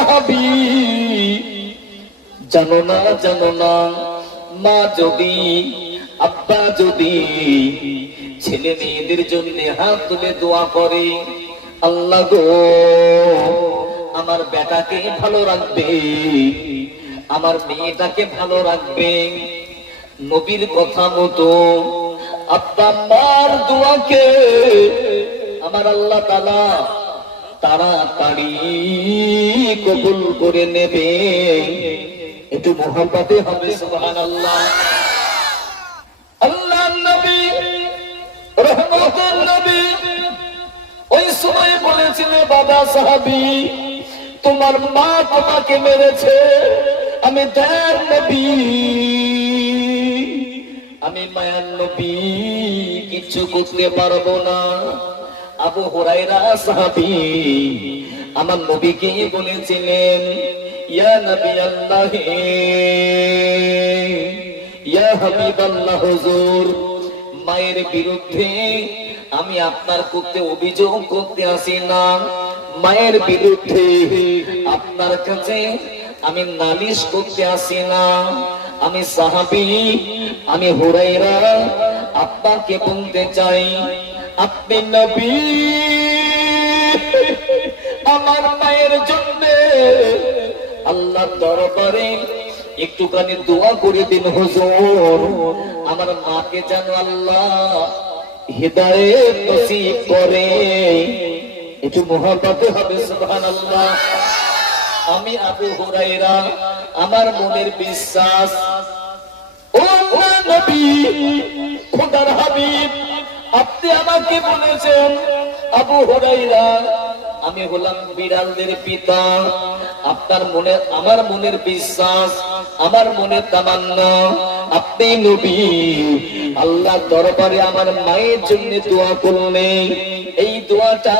সাহাবী জানো না মা যদি আব্বা যদি ছেলে মেয়েদের জন্য হাত তুলে দোয়া করে, আল্লাহ গো আমার বেটাকে ভালো রাখবে, আমার মেয়েটাকে ভালো রাখবে, নবীর কথা মতো আব্বা মার দোয়াকে আমার আল্লাহ তাআলা তাড়াতাড়ি কবুল করে নেবে। একটু মোহাম্মতে হবে সুবহানাল্লাহ। আল্লাহর নবী রহমতের নবী ওই সময় বলেছিল, বাবা সাহাবী তোমার মা তোমাকে মেরেছে, আমি দয়ার নবী, আমি মায়ার নবী, কিছু করতে পারবো না। আবু হুরায়রা সাহাবী আমার নবীকে বলেছিলেন, ইয়া নবী আল্লাহ, ইয়া হাবিবাল্লাহ, হুজুর মায়ের বিরুদ্ধে আমি আপনার করতে অভিযোগ করতে আসি না, মায়ের বিরুদ্ধে আপনার কাছে আমি নালিশ করতে আসি না। আমি সাহাবী, আমি হুরায়রা আপনাকে বলতে চাই, আপনি নবী, আমার মায়ের জন্য আল্লাহর দরবারে একটুখানি দোয়া করে দিন হুজুর, আমার মাকে যেন আল্লাহ হিদায়াত নসিব করে। একটু মুহাব্বতে হবে সুবহানাল্লাহ। আমি আবু হুরায়রা, আমার মনের বিশ্বাস, ও নবী খোদার হাবিব, আপনি আমাকে বলেছেন আবু হুরায়রা আমি হলাম বিড়ালদের পিতা, আপনার মনে আমার মনের বিশ্বাস, আমার মনের তামান্না আপনি নবী, আল্লাহ দরবারে আমার মায়ের জন্য দোয়া করলেন, এই দোয়াটা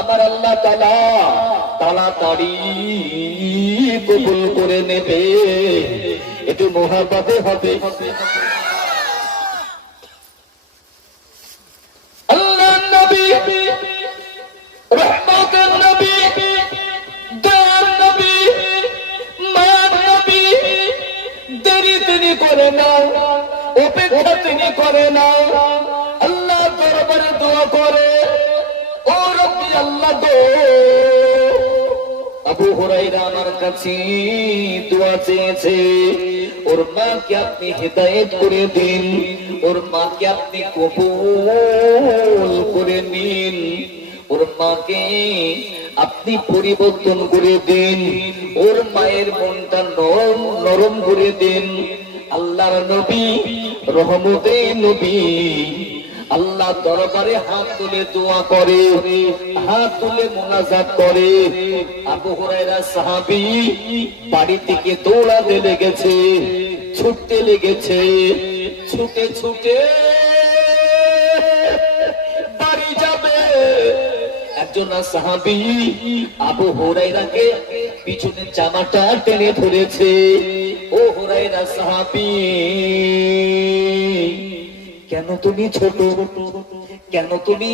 আমার আল্লাহ তাআলা তাড়াতাড়ি কবুল করে নেবে। একটু মুহাব্বতে হবে। আল্লাহ নবী রহমতের নবী, দয়ার নবী, মায়ার নবী, দেরি তিনি করে না, অপেক্ষা তিনি করে না, আল্লাহ দরবারে দোয়া করে, ও রব্বি আল্লাহ গো, আবু হুরায়রা আমার কাছে দোয়া চেয়েছে, ওর মাকে আপনি হিদায়াত করে দিন, ওর মাকে আপনি কবুল করে নিন, ওর মাকে আপনি পরিবর্তন করে দিন, ওর মায়ের মনটা নরম করে দিন। আল্লাহর নবী রহমতের নবী আল্লাহ দরবারে হাত তুলে দোয়া করে, হাত তুলে মুনাজাত করে। আবু হুরায়রা সাহাবী বাড়ি থেকে দৌড়াতে লেগেছে, ছুটতে লেগেছে, ছুটে ছুটে বাড়ি যাবে। একজন সাহাবী আবু হুরায়রাকে পিছনে জামাটা টেনে ধরেছে, ও হুরায়রা সাহাবী কেন তুমি ছোট, কেন তুমি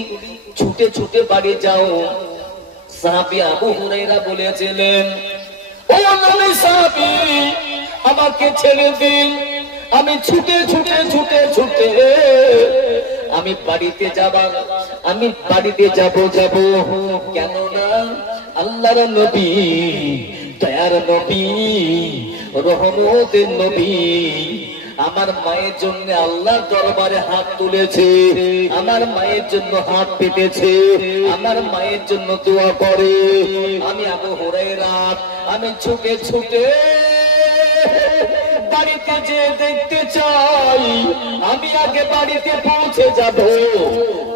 ছুটে ছুটে বাড়ি যাও? সাহাবী আবু হুরায়রা বলেছিলেন, ও নবী সাহাবী আমাকে ছেড়ে দিন, আমি ছুটে ছুটে ছুটে ছুটে আমি বাড়িতে যাব কেন না আল্লাহর নবী, দয়ার নবী, রহমতের নবী আমার মায়ের জন্য আল্লাহর দরবারে হাত তুলেছে, আমার মায়ের জন্য হাত পেতেছে, আমার মায়ের জন্য দোয়া করে। আমি আবু হুরায়রা আমি ছুটে ছুটে বাড়িতে যে দেখতে চাই, আমি আগে বাড়িতে পৌঁছে যাব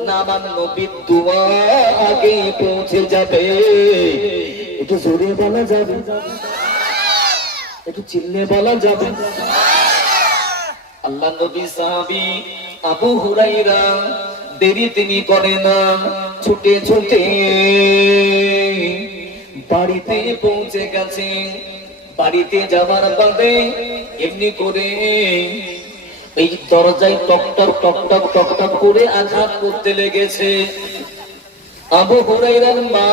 না আমার নবীর দোয়া আগে পৌঁছে যাবে। একটু জোরে বলা যাবে, একটু চিল্লে বলা যাবে। আল্লাহ নবী সাহাবী আবু হুরায়রা দেরি তিনি করে না, ছুটে ছুটে বাড়িতে পৌঁছে গেছে। বাড়িতে যাওয়ার বাদে এমনি করে এই দরজায় টক টক টক টক টক টক করে আঘাত করতে লেগেছে। আবু হুরায়রার মা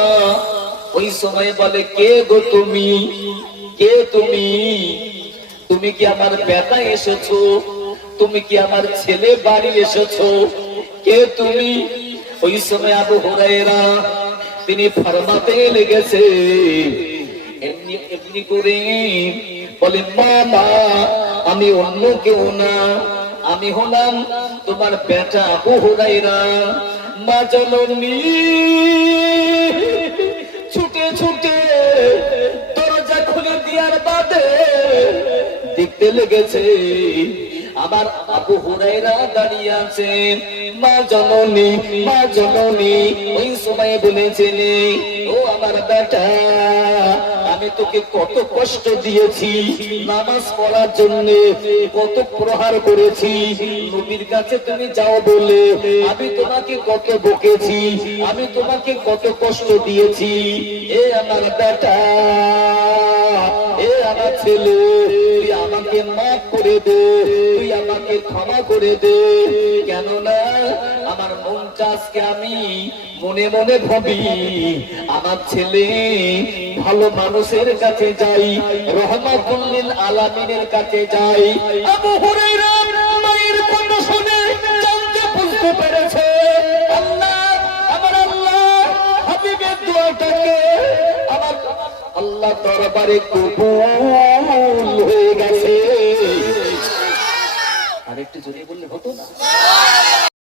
ওই সময় বলে, কে গো তুমি, কে তুমি? তুমি কি আমার বেটা এসেছো? তুমি কি আমার ছেলে বাড়ি এসেছো? কে তুমি? ওই সময় আবু হুরায়রা তিনি ফরমাতে লেগেছে, এমনি এমনি করে বলে, মামা আমি অন্য কেউ না, আমি হলাম তোমার বেটা আবু হুরায়রা। মা জননী ছুটে ছুটে দরজা খুলে দেওয়ার বাদে দেখতে লেগেছে আবার আবু হুরায়রা দাঁড়িয়ে আছেন। মা জননী, মা জননী ওই সময় বলেছিলেন, ও আমার বেটা, আমি তোকে কত কষ্ট দিয়েছি নামাজ পড়ার জন্য, কত প্রহার করেছি, নবীর কাছে তুমি যাও বলে আমি তোমাকে কত বকেছি, আমি তোমাকে কত কষ্ট দিয়েছি। এ আমার বেটা, এ আমার ছেলে, তুই আমাকে মাফ করে দে, তুই আমাকে ক্ষমা করে দে। কেননা আমার মনটা আজকে আমি মনে মনে ভাবি আমার ছেলে ভালো মানুষের কাছে যাই, রহমাতুল লিল আলামিনের কাছে যাই। আবু হুরায়রা মায়ের কথা শুনে জানতে বুঝতে পেরেছে, আল্লাহ, আমার আল্লাহ হাবিবের দোয়াটাকে আমার আল্লাহ দরবারে কবুল হয়ে গেছে। আরেকটু জোরে বললে হতো না?